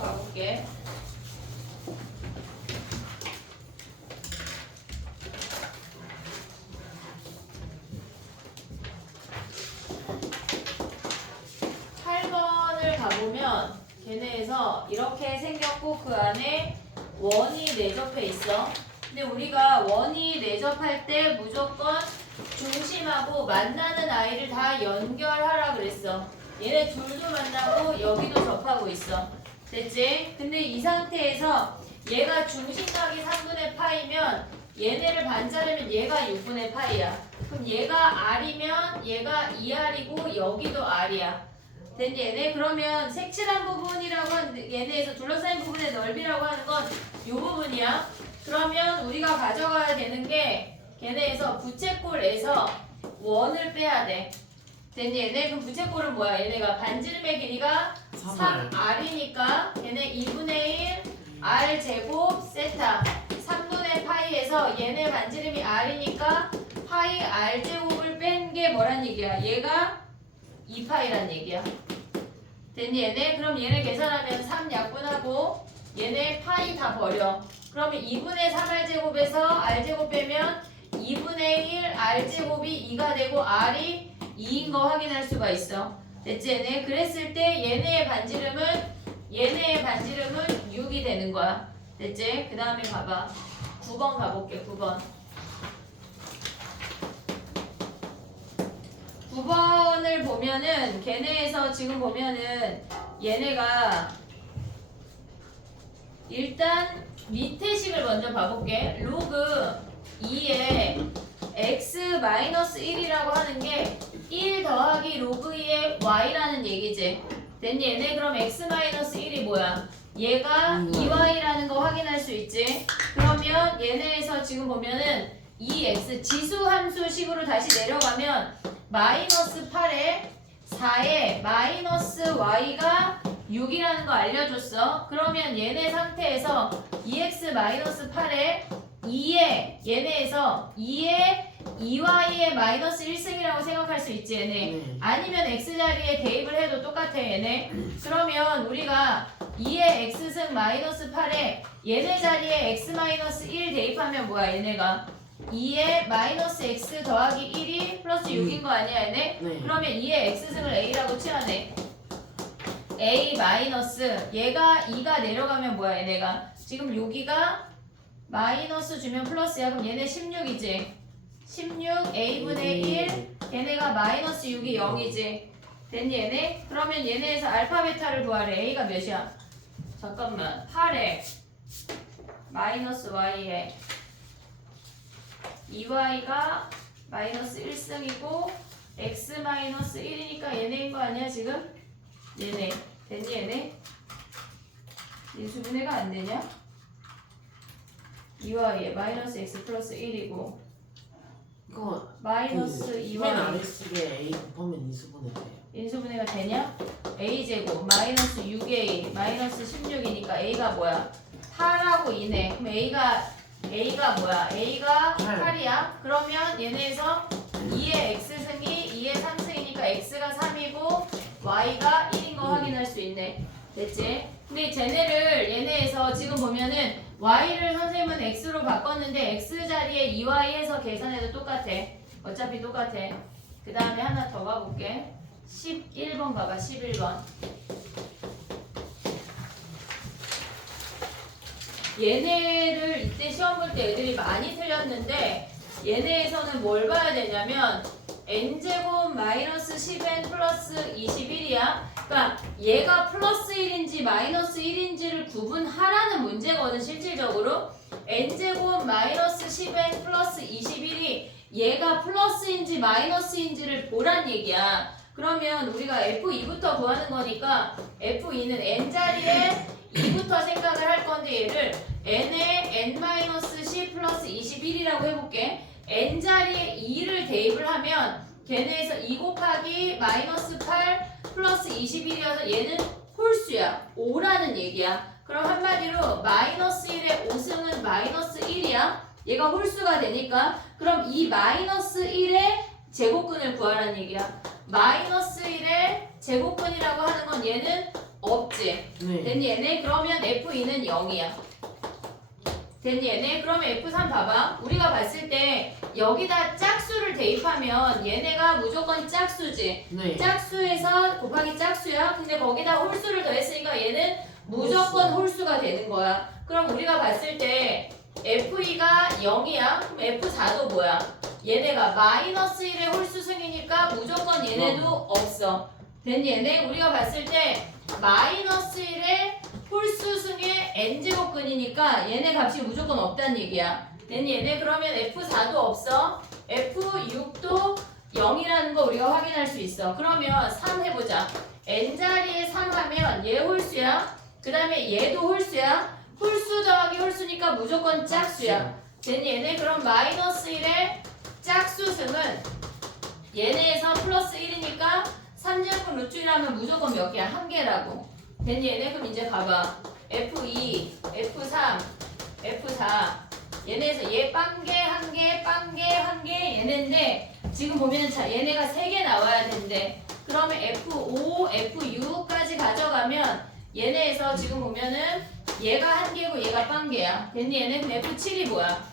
가볼게. 가보면 걔네에서 이렇게 생겼고 그 안에 원이 내접해 있어. 근데 우리가 원이 내접할 때 무조건 중심하고 만나는 아이를 다 연결하라 그랬어. 얘네 둘도 만나고 여기도 접하고 있어. 됐지? 근데 이 상태에서 얘가 중심각이 3분의 파이면 얘네를 반자르면 얘가 6분의 파이야. 그럼 얘가 R이면 얘가 2R이고 여기도 R이야. 됐니 얘네? 그러면 색칠한 부분이라고 하는 얘네에서 둘러싸인 부분의 넓이라고 하는 건 이 부분이야. 그러면 우리가 가져가야 되는 게 걔네에서 부채꼴에서 원을 빼야 돼. 됐니 얘네? 그럼 부채꼴은 뭐야? 얘네가 반지름의 길이가 3R이니까 얘네 2분의 1 R 제곱 세타 3분의 파이에서 얘네 반지름이 R이니까 파이 R 제곱을 뺀 게 뭐란 얘기야? 얘가 2파이란 얘기야. 됐니 얘네? 그럼 얘네 계산하면 3 약분하고 얘네 파이 다 버려. 그러면 2분의 3R제곱에서 R제곱 빼면 2분의 1 R제곱이 2가 되고 R이 2인 거 확인할 수가 있어. 됐지 얘네? 그랬을 때 얘네의 반지름은 6이 되는 거야. 됐지? 그 다음에 가봐. 9번 가볼게. 9번. 9번을 보면은 걔네에서 지금 보면은 얘네가 일단 밑에 식을 먼저 봐볼게. 로그 2에 x-1이라고 하는 게 1 더하기 로그 2의 y라는 얘기지. 됐니 얘네? 그럼 x-1이 뭐야? 얘가 2y라는 거 확인할 수 있지. 그러면 얘네에서 지금 보면은 2x 지수 함수 식으로 다시 내려가면 마이너스 8에 4에 마이너스 y가 6이라는 거 알려줬어. 그러면 얘네 상태에서 2x 마이너스 8에 2에 얘네에서 2에 2y의 마이너스 1승이라고 생각할 수 있지 얘네. 아니면 x자리에 대입을 해도 똑같아 얘네. 그러면 우리가 2의 x승 마이너스 8에 얘네 자리에 x 마이너스 1 대입하면 뭐야 얘네가 2의 마이너스 x 더하기 1이 플러스 6인 거 아니야 얘네? 네. 그러면 2의 x승을 a라고 칠하네. a 마이너스 얘가 2가 내려가면 뭐야 얘네가 지금 6이가 마이너스 주면 플러스야. 그럼 얘네 16이지. 16 a분의 1 얘네가 마이너스 6이 0이지. 됐니 얘네? 그러면 얘네에서 알파 베타를 구하래. a가 몇이야? 잠깐만 8에 마이너스 y에 2y가 마이너스 1승이고 x 마이너스 1이니까 얘네인 거 아니야 지금? 얘네. 됐니 얘네? 인수분해가 안 되냐? 2y에 마이너스 x 플러스 1이고 이거 마이너스 2y 맨 아래식에 a 곱하면 인수분해 돼요. 인수분해가 되냐? a제곱 마이너스 6a 마이너스 16이니까 a가 뭐야? 8하고 2네. 그럼 a가 뭐야? a가 8이야. 그러면 얘네에서 2의 x승이 2의 3승이니까 x가 3이고 y가 1인 거 확인할 수 있네. 됐지? 근데 쟤네를 얘네에서 지금 보면은 y를 선생님은 x로 바꿨는데 x 자리에 2y 해서 계산해도 똑같아. 어차피 똑같아. 그 다음에 하나 더 가볼게. 11번 봐봐. 11번. 얘네를 이때 시험 볼 때 애들이 많이 틀렸는데 얘네에서는 뭘 봐야 되냐면 n제곱 마이너스 10n 플러스 21이야. 그러니까 얘가 플러스 1인지 마이너스 1인지를 구분하라는 문제거든. 실질적으로 n제곱 마이너스 10n 플러스 21이 얘가 플러스인지 마이너스인지를 보란 얘기야. 그러면 우리가 F2부터 구하는 거니까 F2는 n자리에 2부터 생각을 할 건데 얘를 n에 n-10 플러스 21이라고 해볼게. n자리에 2를 대입을 하면 걔네에서 2 곱하기 마이너스 8 플러스 21이어서 얘는 홀수야. 5라는 얘기야. 그럼 한마디로 마이너스 1의 5승은 마이너스 1이야. 얘가 홀수가 되니까. 그럼 이 마이너스 1의 제곱근을 구하라는 얘기야. 마이너스 1의 제곱근이라고 하는 건 얘는 없지. 네. 됐니 얘네? 그러면 F2는 0이야. 됐니 얘네? 그러면 F3 봐봐. 우리가 봤을 때 여기다 짝수를 대입하면 얘네가 무조건 짝수지. 네. 짝수에서 곱하기 짝수야. 근데 거기다 홀수를 더했으니까 얘는 무조건 홀수가 되는 거야. 그럼 우리가 봤을 때 F2가 0이야. 그럼 F4도 뭐야? 얘네가 마이너스 1의 홀수승이니까 무조건 얘네도 없어. 됐니 얘네? 우리가 봤을 때 마이너스 1의 홀수승의 n제곱근이니까 얘네 값이 무조건 없다는 얘기야. 됐니 얘네? 그러면 F4도 없어. F6도 0이라는 거 우리가 확인할 수 있어. 그러면 3 해보자. n자리에 3 하면 얘 홀수야. 그 다음에 얘도 홀수야. 홀수 더하기 홀수니까 무조건 짝수야. 됐니 얘네? 그럼 마이너스 1의 짝수승은 얘네에서 플러스 1이니까 3제곱 루트 1하면 무조건 몇 개야? 한 개라고. 됐니 얘네? 그럼 이제 봐봐. F2, F3, F4 얘네에서 얘 빵개, 한 개, 빵개, 한 개 얘네인데 지금 보면 자 얘네가 3개 나와야 되는데 그러면 F5, F6까지 가져가면 얘네에서 지금 보면은 얘가 한 개고 얘가 빵개야. 됐니 얘네? 그럼 F7이 뭐야?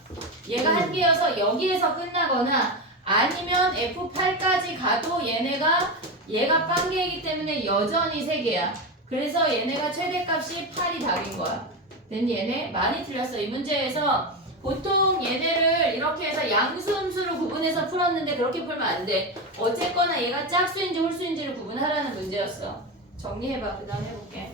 얘가 한 개여서 여기에서 끝나거나 아니면 F8까지 가도 얘가 빵개이기 때문에 여전히 3개야. 그래서 얘네가 최대값이 8이 답인 거야. 됐니 얘네? 많이 틀렸어. 이 문제에서 보통 얘네를 이렇게 해서 양수음수로 구분해서 풀었는데 그렇게 풀면 안 돼. 어쨌거나 얘가 짝수인지 홀수인지를 구분하라는 문제였어. 정리해봐. 그 다음 해볼게.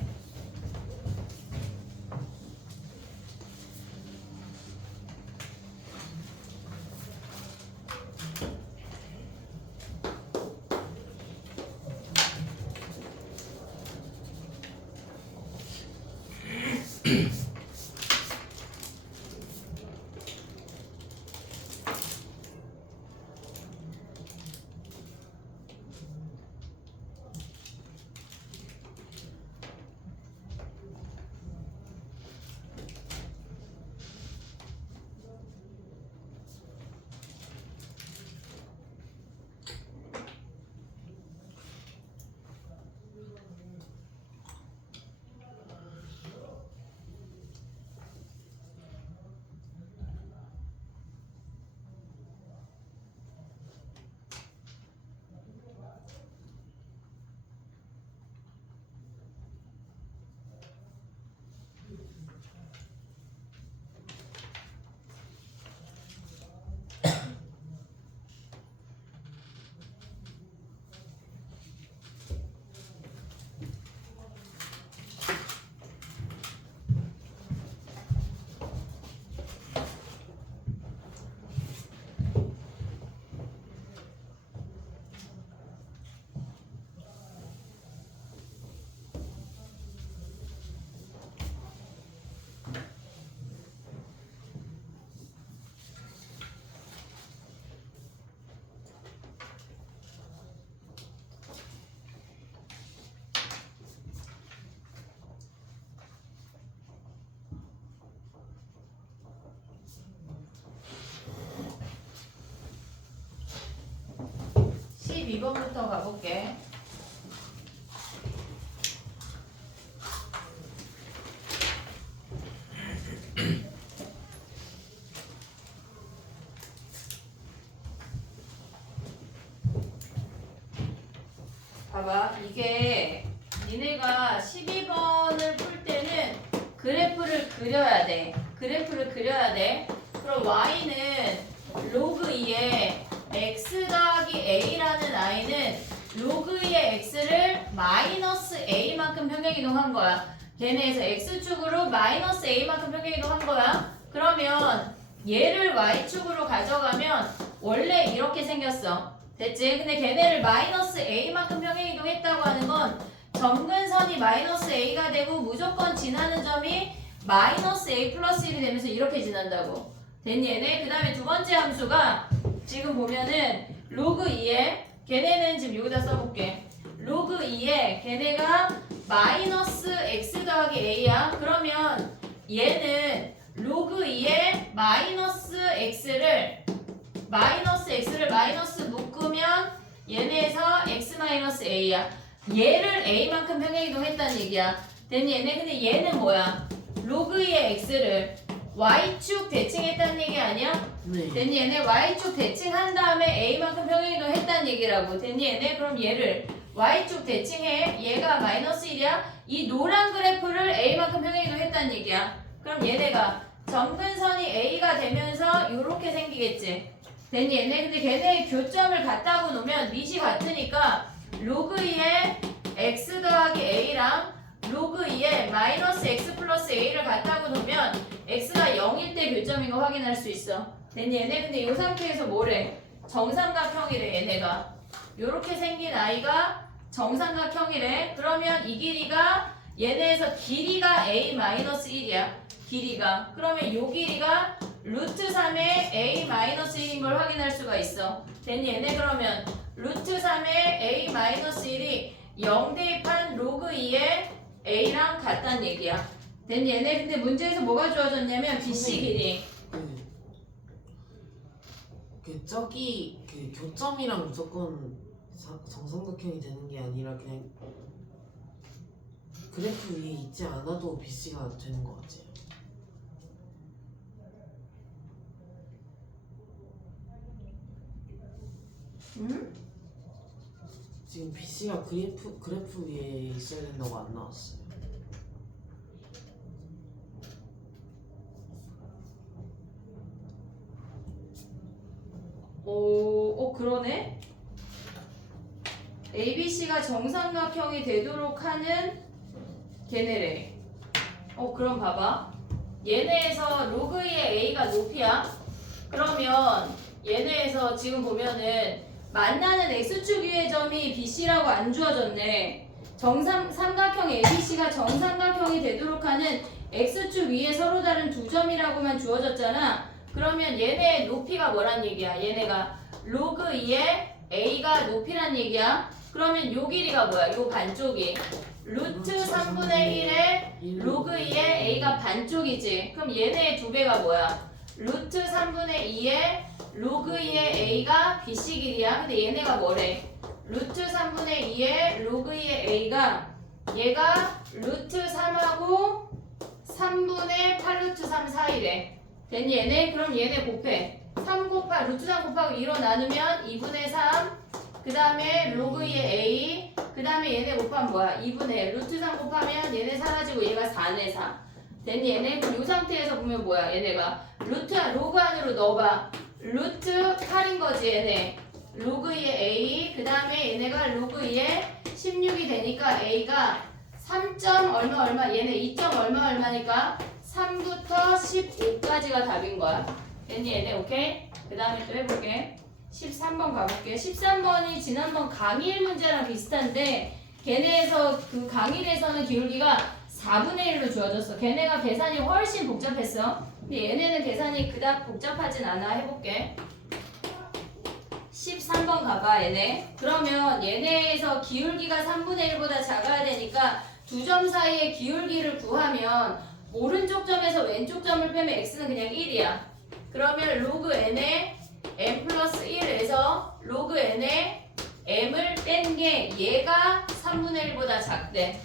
(12) 번부터 가볼게. 봐봐. 이게 니네가 12번을 풀 때는 그래프를 그려야 돼. 그래프를 그려야 돼. 그럼 y는 로그 2에 x 더하기 a라는 i는 로그 2의 x를 마이너스 a만큼 평행이동한 거야. 걔네에서 x축으로 마이너스 a만큼 평행이동한 거야. 그러면 얘를 y축으로 가져가면 원래 이렇게 생겼어. 됐지? 근데 걔네를 마이너스 a만큼 평행이동했다고 하는 건 점근선이 마이너스 a가 되고 무조건 지나는 점이 마이너스 a 플러스 1이 되면서 이렇게 지난다고. 됐니 얘네? 그 다음에 두 번째 함수가 지금 보면은 로그 2에 걔네는 지금 여기다 써볼게. 로그 2에 걔네가 마이너스 x 더하기 a야. 그러면 얘는 로그 2에 마이너스 x를 마이너스 묶으면 얘네에서 x 마이너스 a야. 얘를 a만큼 평행이동했다는 얘기야. 됐니? 얘네 근데 얘는 뭐야? 로그 2의 x를 y축 대칭했다는 얘기 아니야? 네. 됐니? 얘네 y축 대칭한 다음에 a만큼 평행이동했다는 얘기라고. 됐니? 얘네 그럼 얘를 y축 대칭해. 얘가 마이너스 1이야. 이 노란 그래프를 a만큼 평행이동했다는 얘기야. 그럼 얘네가 점근선이 a가 되면서 요렇게 생기겠지. 됐니? 얘네 근데 걔네의 교점을 같다고 놓으면 밑이 같으니까 로그 2의 x 더하기 a랑 로그 2의 마이너스 x 플러스 a를 같다고 놓으면 x가 0일 때 교점인 거 확인할 수 있어. 됐니? 얘네 근데 이 상태에서 뭐래? 정삼각형이래. 얘네가 요렇게 생긴 아이가 정삼각형이래. 그러면 이 길이가 얘네에서 길이가 a 마이너스 1이야. 길이가. 그러면 요 길이가 루트 3의 a 마이너스 1인 걸 확인할 수가 있어. 됐니? 얘네 그러면 루트 3의 a 마이너스 1이 0 대입한 로그 2의 a랑 같다는 얘기야. 됐니? 얘네 근데 문제에서 뭐가 주어졌냐면 BC 길이. 저기 그 교점이랑 무조건 정삼각형이 되는 게 아니라 그냥 그래프 위에 있지 않아도 BC가 되는 것 같아요. 지금 BC가 그래프 위에 있어야 된다고 안 나왔어요. 그러네? ABC가 정삼각형이 되도록 하는 걔네래. 그럼 봐봐. 얘네에서 로그 2의 A가 높이야. 그러면 얘네에서 지금 보면은 만나는 X축 위의 점이 BC라고 안 주어졌네. 삼각형 ABC가 정삼각형이 되도록 하는 X축 위에 서로 다른 두 점이라고만 주어졌잖아. 그러면 얘네의 높이가 뭐란 얘기야? 얘네가 로그 2의 A가 높이란 얘기야. 그러면 요 길이가 뭐야? 요 반쪽이 루트 3분의 1의 로그 2의 A가 반쪽이지. 그럼 얘네의 두 배가 뭐야? 루트 3분의 2의 로그 2의 A가 BC 길이야. 근데 얘네가 뭐래? 루트 3분의 2의 로그 2의 A가 얘가 루트 3하고 3분의 8루트 3 사이래. 됐니? 얘네? 그럼 얘네 곱해. 3 곱하 루트 3 곱하고 2로 나누면 2분의 3. 그 다음에 로그 2의 A. 그 다음에 얘네 곱하면 뭐야? 2분의 1. 루트 3 곱하면 얘네 사라지고 얘가 4네 4. 됐니? 얘네? 그럼 이 상태에서 보면 뭐야? 얘네가 로그 안으로 넣어봐. 루트 8인 거지 얘네. 로그 2의 A. 그 다음에 얘네가 로그 2의 16이 되니까 A가 3. 얼마 얘네 2. 얼마니까 3부터 15까지가 답인 거야. 됐니? 얘네 오케이? 그 다음에 또 해볼게. 13번 가볼게. 13번이 지난번 강의 1 문제랑 비슷한데 걔네에서 그 강의 1에서는 기울기가 4분의 1로 주어졌어. 걔네가 계산이 훨씬 복잡했어. 근데 얘네는 계산이 그닥 복잡하진 않아. 해볼게. 13번 가봐 얘네. 그러면 얘네에서 기울기가 3분의 1보다 작아야 되니까 두 점 사이의 기울기를 구하면 오른쪽 점에서 왼쪽 점을 빼면 x는 그냥 1이야. 그러면 로그 n에 m 플러스 1에서 로그 n에 m을 뺀 게 얘가 3분의 1보다 작대.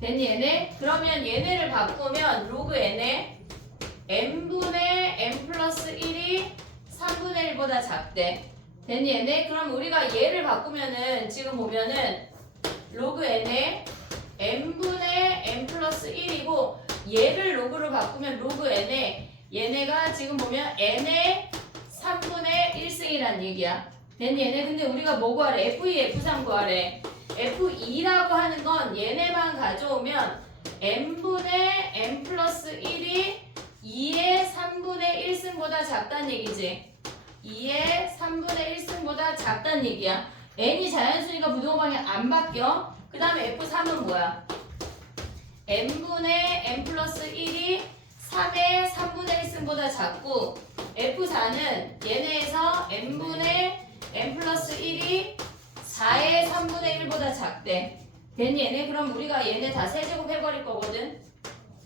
됐니 얘네? 그러면 얘네를 바꾸면 로그 n에 m분의 m 플러스 1이 3분의 1보다 작대. 됐니 얘네? 그럼 우리가 얘를 바꾸면은 지금 보면은 로그 n에 m분의 m 플러스 1이고 얘를 로그로 바꾸면 로그 n에 얘네가 지금 보면 n의 3분의 1승이란 얘기야. 됐니 얘네? 근데 우리가 뭐 구하래? F2, F3 구하래. F2라고 하는 건 얘네만 가져오면 m분의 m 플러스 1이 2의 3분의 1승보다 작다는 얘기지. 2의 3분의 1승보다 작다는 얘기야. n이 자연수니까 부동방향 안 바뀌어. 그 다음에 F3은 뭐야? n분의 m 플러스 1이 3의 3분의 1승보다 작고 F4는 얘네에서 n분의 m 플러스 1이 4의 3분의 1보다 작대. 됐니 얘네? 그럼 우리가 얘네 다 세제곱 해버릴 거거든.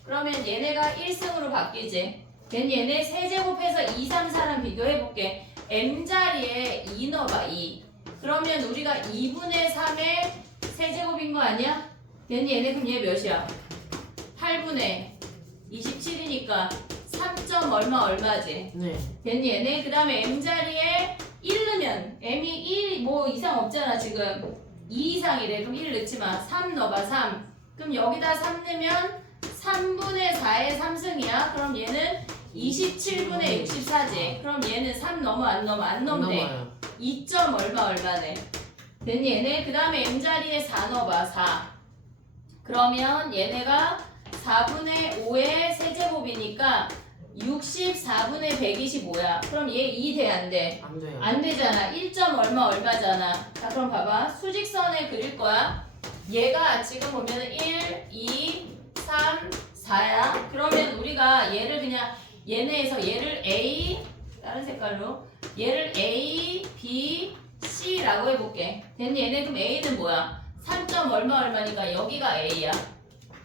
그러면 얘네가 1승으로 바뀌지. 괜히 얘네 세제곱해서 2, 3, 4랑 비교해볼게. m자리에 2 넣어봐 2. 그러면 우리가 2분의 3의 세제곱인 거 아니야? 괜히 얘네 그럼 얘 몇이야? 8분의 27이니까 3점 얼마지? 네. 괜히 얘네 그 다음에 m자리에 1 넣으면 m이 1 뭐 이상 없잖아 지금 2 이상이래. 그럼 1 넣지 마. 3 넣어봐 3. 그럼 여기다 3 넣으면 3분의 4의 3승이야. 그럼 얘는 27분의 64지. 그럼 얘는 3 넘어 안 넘어? 안 넘네. 넘어요. 2점 얼마네. 됐니 얘네? 그 다음에 m자리에 4 넣어봐 4. 그러면 얘네가 4분의 5의 세제곱이니까 64분의 125야. 그럼 얘 2 돼 안 돼? 안 돼요. 안 되잖아. 1점 얼마잖아. 자 그럼 봐봐. 수직선을 그릴 거야. 얘가 지금 보면은 1, 2, 3, 4야. 그러면 우리가 얘를 그냥 얘네에서 얘를 A 다른 색깔로 얘를 A, B, C라고 해볼게. 됐니 얘네? 그럼 A는 뭐야? 3점 얼마니까 여기가 A야.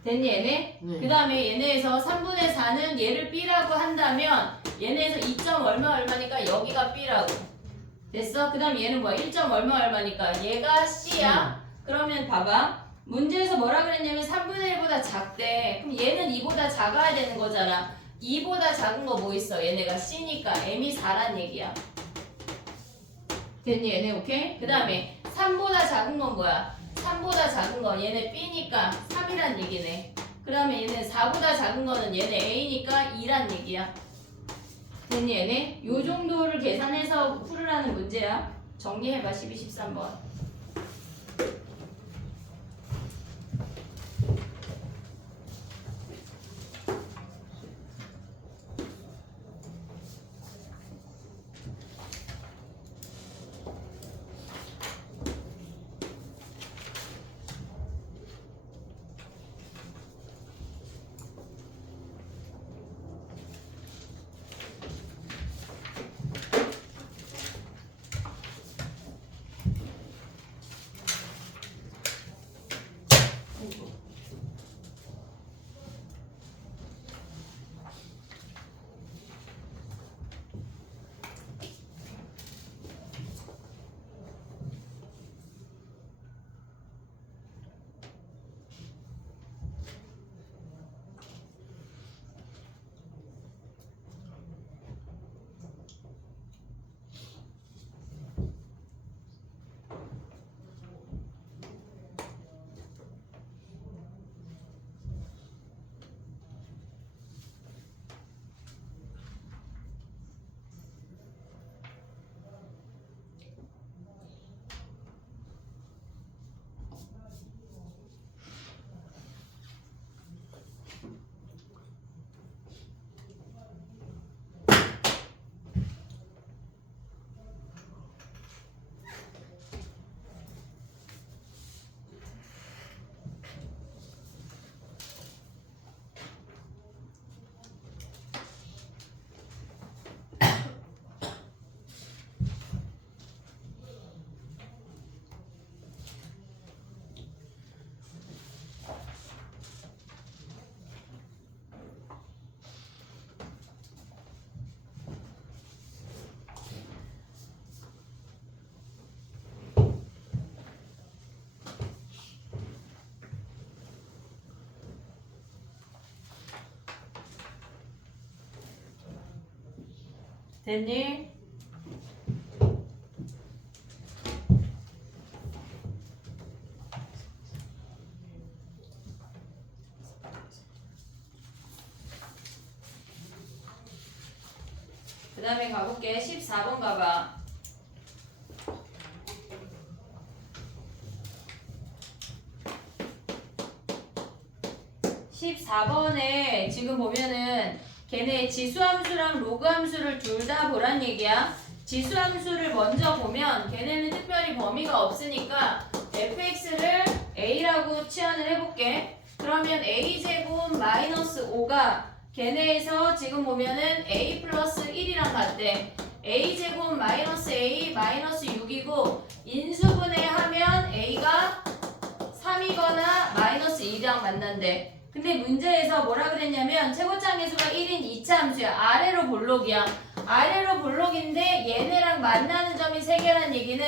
됐니 얘네? 네. 그 다음에 얘네에서 3분의 4는 얘를 B라고 한다면 얘네에서 2점 얼마니까 여기가 B라고. 됐어? 그 다음 얘는 뭐야? 1점 얼마니까 얘가 C야. 그러면 봐봐. 문제에서 뭐라 그랬냐면 3분의 1보다 작대. 그럼 얘는 2보다 작아야 되는 거잖아. 2보다 작은 거 뭐 있어? 얘네가 C니까 M이 4란 얘기야. 됐니 얘네? 오케이? 그 다음에 3보다 작은 건 뭐야? 3보다 작은 건 얘네 B니까 3이란 얘기네. 그 다음에 얘는 4보다 작은 거는 얘네 A니까 2란 얘기야. 됐니 얘네? 요 정도를 계산해서 풀으라는 문제야. 정리해봐 12, 13번. 됐니? 그 다음에 가볼게. 14번 가봐. (14번에) 지금 보면은 걔네 지수함수랑 로그함수를 둘 다 보란 얘기야. 지수함수를 먼저 보면 걔네는 특별히 범위가 없으니까 fx를 a라고 치환을 해볼게. 그러면 a제곱 마이너스 5가 걔네에서 지금 보면은 a 플러스 1이랑 같대. a제곱 마이너스 a 마이너스 6이고 인수분해하면 a가 3이거나 마이너스 2랑 만난대. 근데 문제에서 뭐라 그랬냐면 최고차 계수가 1인 2차 함수야. 아래로 볼록이야. 아래로 볼록인데 얘네랑 만나는 점이 3개란 얘기는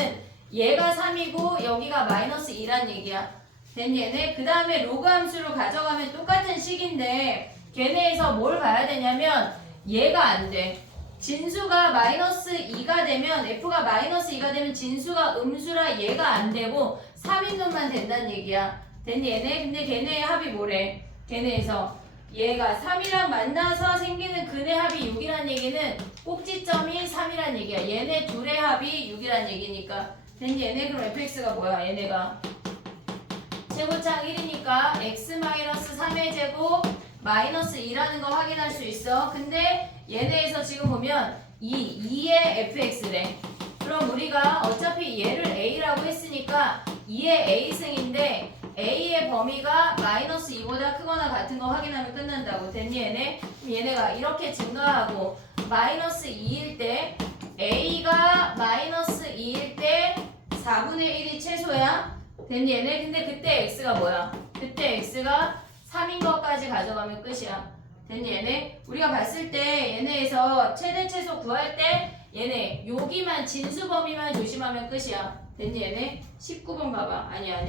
얘가 3이고 여기가 마이너스 2란 얘기야. 됐니 얘네? 그 다음에 로그 함수로 가져가면 똑같은 식인데 걔네에서 뭘 봐야 되냐면 얘가 안 돼. 진수가 마이너스 2가 되면 f가 마이너스 2가 되면 진수가 음수라 얘가 안 되고 3인 놈만 된다는 얘기야. 됐니 얘네? 근데 걔네의 합이 뭐래? 걔네에서 얘가 3이랑 만나서 생기는 근의 합이 6이란 얘기는 꼭지점이 3이란 얘기야. 얘네 둘의 합이 6이란 얘기니까. 됐니 얘네? 그럼 fx가 뭐야? 얘네가 최고차항 1이니까 x-3의 제곱 마이너스 2라는 거 확인할 수 있어. 근데 얘네에서 지금 보면 2의 fx래. 그럼 우리가 어차피 얘를 a라고 했으니까 2의 a승인데 a의 범위가 마이너스 2보다 크거나 같은 거 확인하면 끝난다고. 됐니 얘네? 그럼 얘네가 이렇게 증가하고 마이너스 2일 때 a가 마이너스 2일 때 4분의 1이 최소야. 됐니 얘네? 근데 그때 x가 뭐야? 그때 x가 3인 것까지 가져가면 끝이야. 됐니 얘네? 우리가 봤을 때 얘네에서 최대 최소 구할 때 얘네 여기만 진수 범위만 조심하면 끝이야. 됐니 얘네? 19번 가봐. 아니야.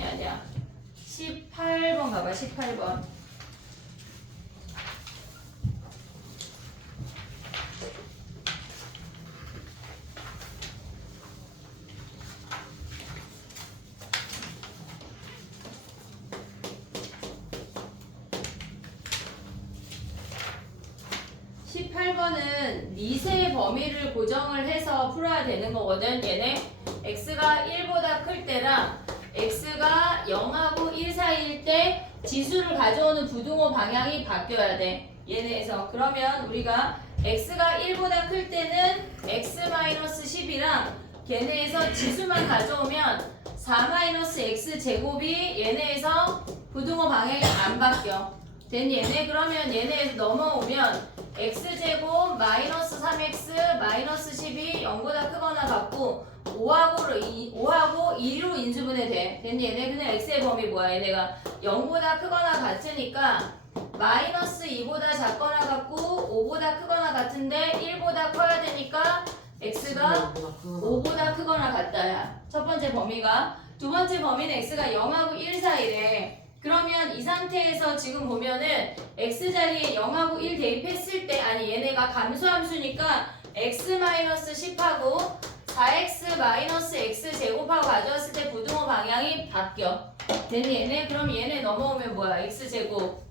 18번 가봐. 18번. 는 미세 범위를 고정을 해서 풀어야 되는 거거든. 얘네 x가 1보다 클 때랑 x가 0하고 1 사이일 때 지수를 가져오는 부등호 방향이 바뀌어야 돼. 얘네에서 그러면 우리가 x가 1보다 클 때는 x-10이랑 걔네에서 지수만 가져오면 4-x 제곱이 얘네에서 부등호 방향이 안 바뀌어. 됐니 얘네? 그러면 얘네에서 넘어오면 x제곱 마이너스 3x 마이너스 10이 0보다 크거나 같고 5하고 2로 인수분해 돼. 됐니 얘네? 근데 x의 범위 뭐야? 얘네가 0보다 크거나 같으니까 마이너스 2보다 작거나 같고 5보다 크거나 같은데 1보다 커야 되니까 x가 5보다 크거나 같다야. 첫 번째 범위가. 두 번째 범위는 x가 0하고 1 사이래. 그러면 이 상태에서 지금 보면은 x자리에 0하고 1 대입했을 때 아니 얘네가 감소함수니까 x-10하고 4x-x 제곱하고 가져왔을 때 부등호 방향이 바뀌어. 됐니 얘네? 그럼 얘네 넘어오면 뭐야? x제곱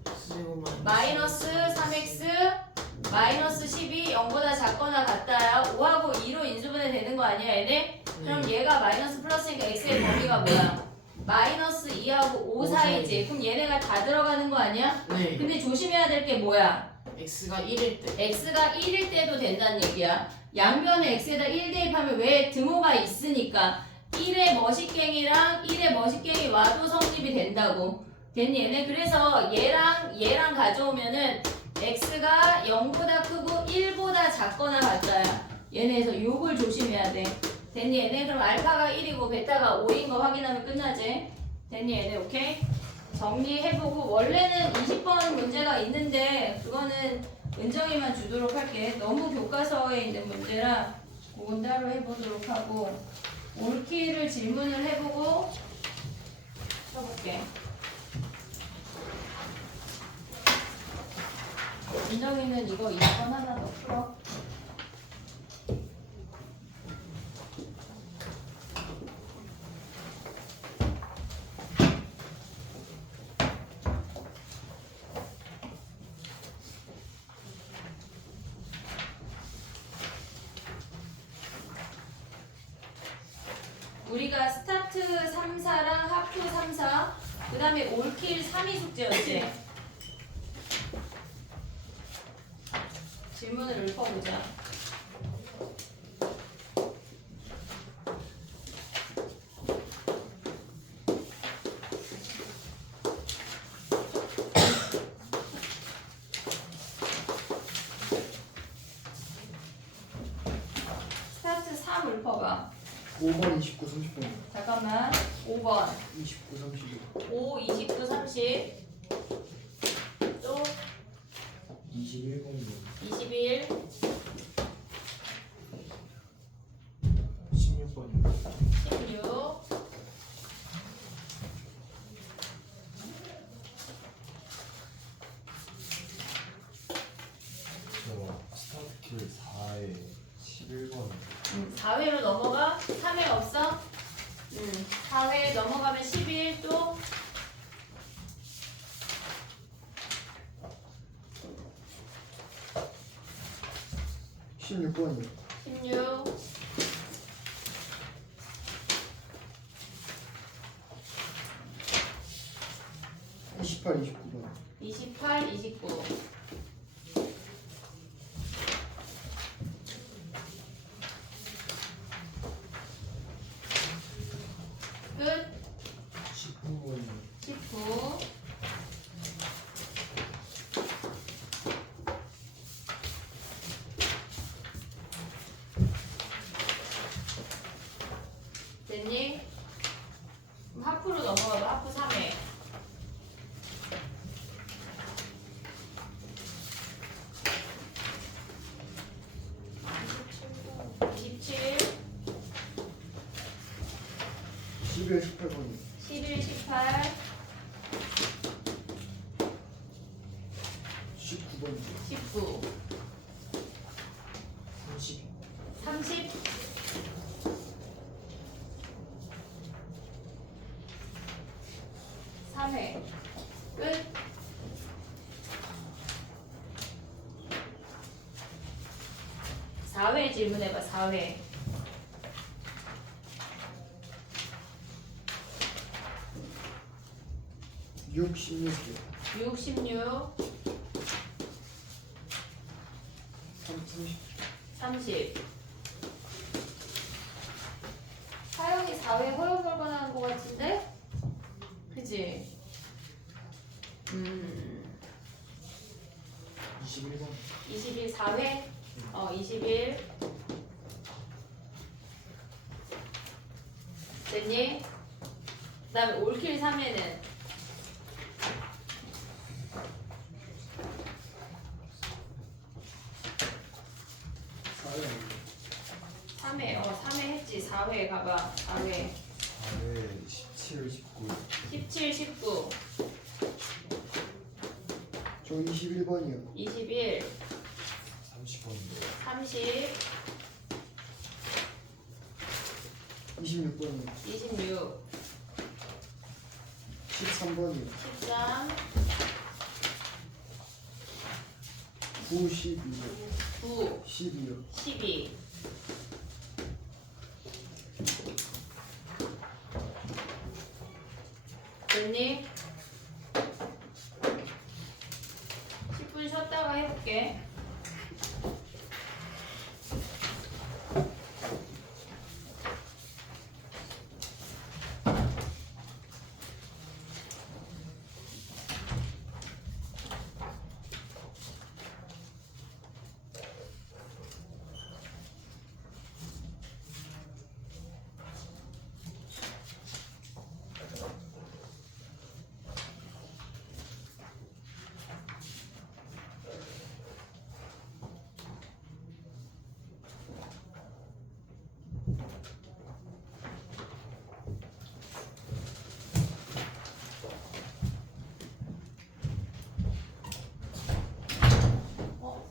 마이너스 3x 마이너스 10이 0보다 작거나 같다야. 5하고 2로 인수분해 되는 거 아니야 얘네? 그럼 얘가 마이너스 플러스니까 x의 범위가 뭐야? 마이너스 2하고 5 사이지. 그럼 얘네가 다 들어가는 거 아니야? 네. 근데 조심해야 될 게 뭐야? x가 1일 때. x가 1일 때도 된다는 얘기야. 양변에 x에다 1 대입하면 왜 등호가 있으니까 1의 머시갱이랑 1의 머시갱이 와도 성립이 된다고. 됐니 얘네? 그래서 얘랑 가져오면은 x가 0보다 크고 1보다 작거나 같다야. 얘네에서 요걸 조심해야 돼. 됐니 얘네? 그럼 알파가 1이고 베타가 5인 거 확인하면 끝나지? 됐니 얘네? 오케이? 정리해보고 원래는 20번 문제가 있는데 그거는 은정이만 주도록 할게. 너무 교과서에 있는 문제라 그건 따로 해보도록 하고 올킬을 질문을 해보고 쳐볼게. 은정이는 이거 2번 하나 더 풀어. 우리가 스타트 3, 4랑 하프 3, 4, 그 다음에 올킬 3이 숙제였지? 질문을 읊어보자. 스타트 3 읊어봐. 5번, 29, 30번. 잠깐만. 5번. 29, 30. 5, 29, 30. 57 4에 11번 4회로 넘어가. 3회 없어? 4회 넘어가면 11 또. 16번이요. 16 28, 29번. 28, 29 끝. 19번이요. 19 됐니? 그럼 하프로 넘어가봐. 하프 3회 27 11, 18번이요. 11, 18 19번이요. 19 30 30 3회 끝. 사회 질문해봐. 4회 6, 16이요. 6, 16 30. 30 하영이 4회 허여멀건하는 것 같은데? 그치? 21번 21 4회? 21 됐니? 그 다음에 올킬 3회는 4요. 3회 3회 했지. 4회 가봐. 4회 4에 17 19 17 19 저 21번이요. 21 30번인데 30 26번이요. 26 13번이요. 13 9, 12요. 9 12요. 12 됐니? 10분 쉬었다가 해볼게.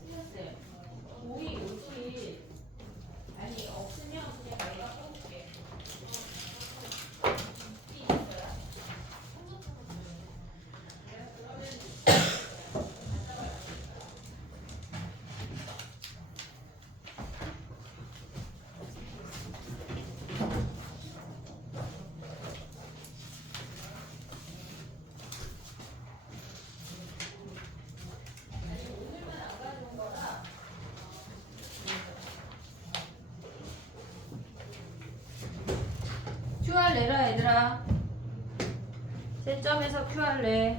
신났어요. 우리 요술이 아니 없으면 그냥 내가 써볼게. QR 내라 얘들아. 제 점에서 QR 내.